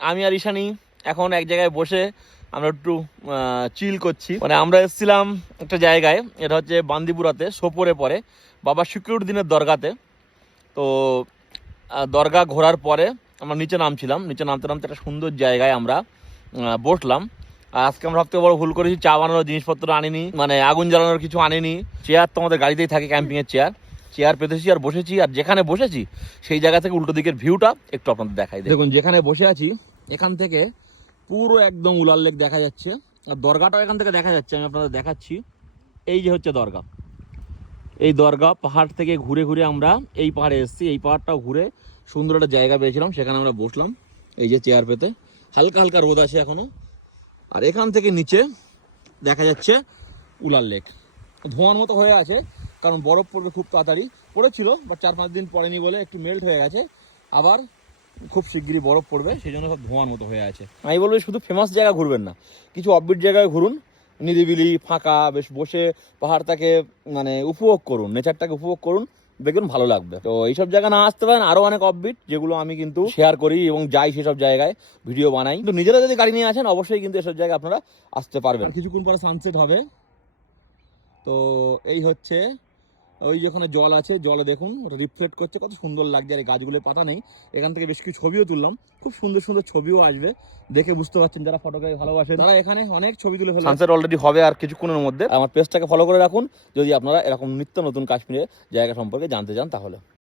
আমি আর ঈশানী এখন এক জায়গায় বসে আমরা একটু চিল করছি। মানে আমরা এসেছিলাম একটা জায়গায়, এটা হচ্ছে বান্দিপুরাতে, সোপরে পরে বাবা সিকিউরউদ্দিনের দরগাতে। তো দরগা ঘোরার পরে আমরা নিচে নামছিলাম, নিচে নামতে নামতে একটা সুন্দর জায়গায় আমরা বসলাম। আর আজকে আমরা সবথেকে বড় ভুল করেছি, চা বানানোর জিনিসপত্র আনিনি, মানে আগুন জ্বালানোর কিছু আনিনি। চেয়ার তো আমাদের গাড়িতেই থাকে, ক্যাম্পিংয়ের চেয়ার পেতেছি আর বসেছি। আর যেখানে বসেছি সেই জায়গা থেকে উল্টো দিকের ভিউটা একটু আপনাদের দেখাই। দেখুন যেখানে বসে আছি এখান থেকে পুরো একদম উলার লেক দেখা যাচ্ছে, আর দরগাটাও এখান থেকে দেখা যাচ্ছে। আমি আপনাদের দেখাচ্ছি, এই যে হচ্ছে দরগা। এই দরগা পাহাড় থেকে ঘুরে ঘুরে আমরা এই পাহাড়ে এসেছি। এই পাহাড়টাও ঘুরে সুন্দর একটা জায়গা পেয়েছিলাম, সেখানে আমরা বসলাম এই যে চেয়ার পেতে। হালকা হালকা রোদ আছে এখনো। আর এখান থেকে নিচে দেখা যাচ্ছে উলার লেক, ধোঁয়ার মতো হয়ে আছে, কারণ বরফ পড়বে খুব তাড়াতাড়ি। পড়েছিল বা 4-5 দিন পড়েনি বলে একটু মেল্ট হয়ে গেছে, আবার খুব শিগগিরই বরফ পড়বে, সেই জন্য সব ধোঁয়ার মতো হয়ে আছে। আমি বলবো শুধু ফেমাস জায়গা ঘুরবেন না, কিছু অফবিট জায়গায় ঘুরুন, নিরিবিলি ফাঁকা বেশ বসে পাহাড়টাকে মানে উপভোগ করুন, নেচারটাকে উপভোগ করুন, দেখবেন ভালো লাগবে। তো এইসব জায়গা না আসতে পারেন, আরও অনেক অফবিট যেগুলো আমি কিন্তু শেয়ার করি এবং যাই সেসব জায়গায় ভিডিও বানাই। কিন্তু নিজেরা যদি গাড়ি নিয়ে আসেন অবশ্যই কিন্তু এসব জায়গায় আপনারা আসতে পারবেন। কিছুক্ষণ পরে সানসেট হবে। তো এই হচ্ছে ওই যেখানে জল আছে, জলে দেখুন ওটা রিফ্লেক্ট করছে, কত সুন্দর লাগছে। আর এই গাছগুলোর পাতা নেই, এখান থেকে বেশ কিছু ছবিও তুললাম, খুব সুন্দর সুন্দর ছবিও আসবে, দেখে বুঝতে পারছেন যারা ফটোগ্রাফি ভালোবাসেন তারা এখানে অনেক ছবি তুলে ফেলে। সানসেট অলরেডি হবে আর কিছুক্ষণের মধ্যে। আমার পেজটাকে ফলো করে রাখুন যদি আপনারা এরকম নিত্য নতুন কাশ্মীরের জায়গা সম্পর্কে জানতে চান তাহলে।